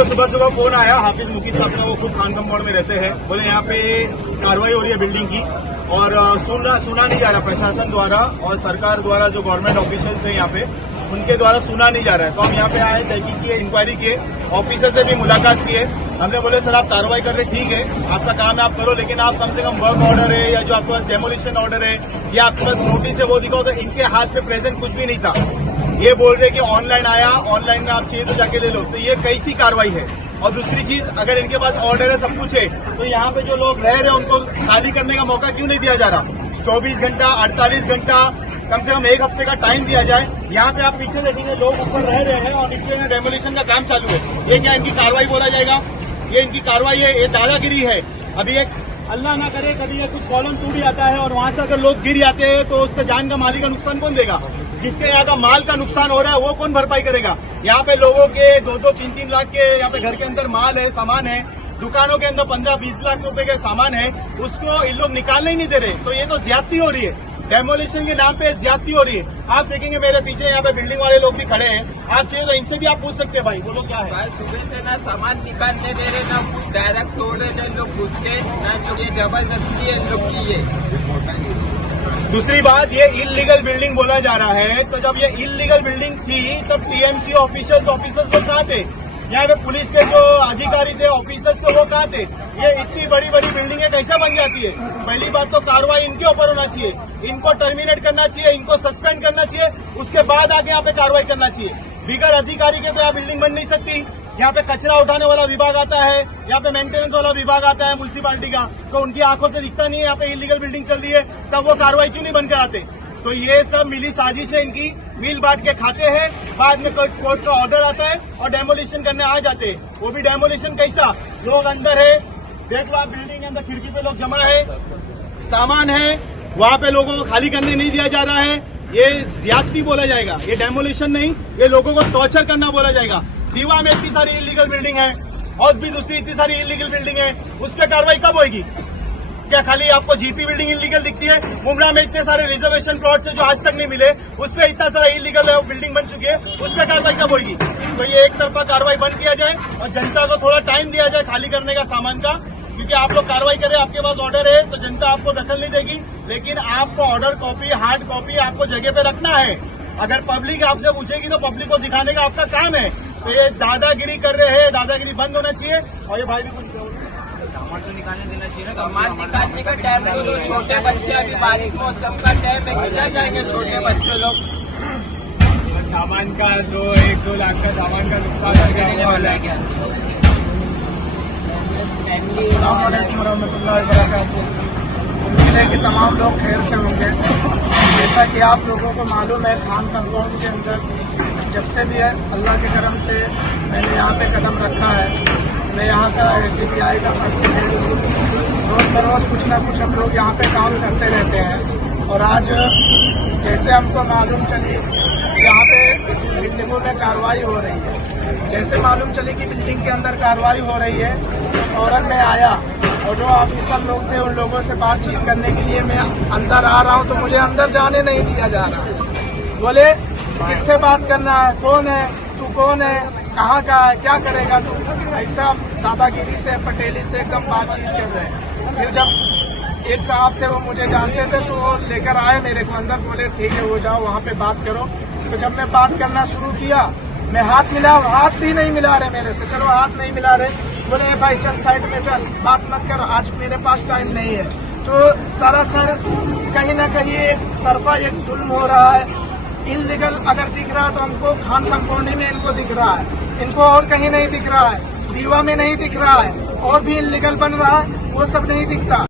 हमको सुबह सुबह फोन आया, हाफिज मुकीद साहब ने, वो खुद खान कंपाउंड में रहते हैं, बोले यहाँ पे कार्रवाई हो रही है बिल्डिंग की और सुना नहीं जा रहा प्रशासन द्वारा और सरकार द्वारा, जो गवर्नमेंट ऑफिशियल्स हैं यहाँ पे उनके द्वारा सुना नहीं जा रहा है। तो हम यहाँ पे आए, तहकीक किए, इंक्वायरी किए, ऑफिसर से भी मुलाकात किए। हमने बोले सर आप कार्रवाई कर रहे, ठीक है आपका काम है आप करो, लेकिन आप कम से कम वर्क ऑर्डर है या जो आपके पास डेमोलिशन ऑर्डर है या आपके पास नोटिस है वो दिखाओ। तो इनके हाथ में प्रेजेंट कुछ भी नहीं था। ये बोल रहे कि ऑनलाइन आया, ऑनलाइन में आप चाहिए तो जाके ले लो। तो ये कैसी कार्रवाई है? और दूसरी चीज, अगर इनके पास ऑर्डर है, सब कुछ है, तो यहाँ पे जो लोग रह रहे हैं उनको खाली करने का मौका क्यों नहीं दिया जा रहा? 24 घंटा, 48 घंटा, कम से कम एक हफ्ते का टाइम दिया जाए। यहाँ पे आप पीछे देखेंगे लोग ऊपर रह रहे हैं और नीचे में डेमोलिशन का काम चालू है। ये क्या इनकी कार्रवाई बोला जाएगा? ये इनकी कार्रवाई है, ये दादागिरी है। अभी एक अल्लाह ना करे कभी ये कुछ कॉलम टूट जाता है और वहां से अगर लोग गिर जाते हैं तो उसका जान का माली का नुकसान कौन देगा? जिसके यहाँ का माल का नुकसान हो रहा है वो कौन भरपाई करेगा? यहाँ पे लोगों के 2-2, 3-3 लाख के यहाँ पे घर के अंदर माल है, सामान है, दुकानों के अंदर 15-20 लाख रुपए के सामान है, उसको इन लोग निकालने ही नहीं दे रहे। तो ये तो ज्यादती हो रही है, डेमोलिशन के नाम पे ज्यादती हो रही है। आप देखेंगे मेरे पीछे यहाँ पे बिल्डिंग वाले लोग भी खड़े हैं, आप चाहिए तो इनसे भी आप पूछ सकते हैं भाई बोलो क्या है। सुबह से ना सामान निकालने दे रहे, ना कुछ डायरेक्ट तोड़ रहे लोग घुस के, ना लोग ये जबरदस्ती है लोग की है। दूसरी बात, ये इलीगल बिल्डिंग बोला जा रहा है, तो जब ये इलीगल बिल्डिंग थी तब टीएमसी ऑफिसर्स लोग कहाँ थे? यहाँ पे पुलिस के जो अधिकारी थे, ऑफिसर्स थे, वो कहाँ थे? ये इतनी बड़ी बड़ी बिल्डिंगें कैसे बन जाती है? पहली बात तो कार्रवाई इनके ऊपर होना चाहिए, इनको टर्मिनेट करना चाहिए, इनको सस्पेंड करना चाहिए, उसके बाद आगे यहाँ पे कार्रवाई करना चाहिए। बिगर अधिकारी के तो यहाँ बिल्डिंग बन नहीं सकती। यहाँ पे कचरा उठाने वाला विभाग आता है, यहाँ पे मेंटेनेंस वाला विभाग आता है म्युनिसिपालिटी का, तो उनकी आंखों से दिखता नहीं है यहाँ पे इलीगल बिल्डिंग चल रही है, तब वो कार्रवाई क्यों नहीं बंद कराते? तो ये सब मिली साजिश है इनकी, मिल बांट के खाते हैं, बाद में कोर्ट का ऑर्डर आता है और डेमोलिशन करने आ जाते हैं। वो भी डेमोलिशन कैसा? लोग अंदर है, देख लो आप बिल्डिंग के अंदर खिड़की पे लोग जमा है, सामान है, वहाँ पे लोगों को खाली करने नहीं दिया जा रहा है। ये ज्यादती बोला जाएगा, ये डेमोलिशन नहीं, ये लोगों को टॉर्चर करना बोला जाएगा। दीवा में इतनी सारी इलीगल बिल्डिंग है और भी दूसरी इतनी सारी इलीगल बिल्डिंग है, उस पर कार्रवाई कब होगी? क्या खाली आपको जीपी बिल्डिंग इलीगल दिखती है? मुमरा में इतने सारे रिजर्वेशन प्लॉट्स है जो आज तक नहीं मिले, उस पर इतना सारा इलीगल बिल्डिंग बन चुकी है, उस पर कार्रवाई कब होगी? तो ये एक तरफा कार्रवाई बंद किया जाए और जनता को थोड़ा टाइम दिया जाए खाली करने का सामान का, क्योंकि आप लोग कार्रवाई करें, आपके पास ऑर्डर है तो जनता आपको दखल नहीं देगी, लेकिन आपको ऑर्डर कॉपी, हार्ड कॉपी आपको जगह पे रखना है। अगर पब्लिक आपसे पूछेगी तो पब्लिक को दिखाने का आपका काम है। तो ये दादागिरी कर रहे हैं, दादागिरी बंद होना चाहिए। और ये भाई भी कुछ सामान तो निकालने देना चाहिए ना, सामान निकालने का टाइम है, तो छोटे बच्चे अभी बारिश मौसम का टाइम है, किधर जाएंगे छोटे बच्चे लोग? सामान का 1-2 लाख का सामान का नुकसान वाला है क्या? अस्सलाम वालेकुम रहमतुल्लाहि व बरकातुहू। उम्मीद है कि तमाम लोग खैर से होंगे। जैसा कि आप लोगों को मालूम है, खान कंपाउंड के अंदर जब से भी है अल्लाह के करम से मैंने यहाँ पे कदम रखा है, मैं यहाँ का SDPI का फर्ज है। रोज़ बरोज़ कुछ ना कुछ हम लोग यहाँ पे काम करते रहते हैं और आज जैसे हमको मालूम चली यहाँ पे बिल्डिंगों में कार्रवाई हो रही है, जैसे मालूम चली कि बिल्डिंग के अंदर कार्रवाई हो रही है, तो फौरन मैं आया और जो ऑफिसर लोग थे उन लोगों से बातचीत करने के लिए मैं अंदर आ रहा हूँ, तो मुझे अंदर जाने नहीं दिया जा रहा। बोले किससे बात करना है, कौन है तू, कौन है, कहाँ का है, क्या करेगा तू, ऐसा दादागिरी से, पटेली से एकदम बातचीत कर रहे हैं। फिर जब एक साहब थे वो मुझे जानते थे तो वो लेकर आए मेरे को अंदर, बोले ठीक है वो जाओ वहाँ पे बात करो। तो जब मैं बात करना शुरू किया, मैं हाथ मिला, हाथ भी नहीं मिला रहे मेरे से, चलो हाथ नहीं मिला रहे, बोले भाई चल साइड में चल, बात मत कर, आज मेरे पास टाइम नहीं है। तो सरासर कहीं ना कहीं एक तरफा एक जुल्म हो रहा है। इनलीगल अगर दिख रहा है तो हमको खान कंपाउंड में इनको दिख रहा है, इनको और कहीं नहीं दिख रहा है, दीवा में नहीं दिख रहा है, और भी इनलीगल बन रहा है, वो सब नहीं दिखता।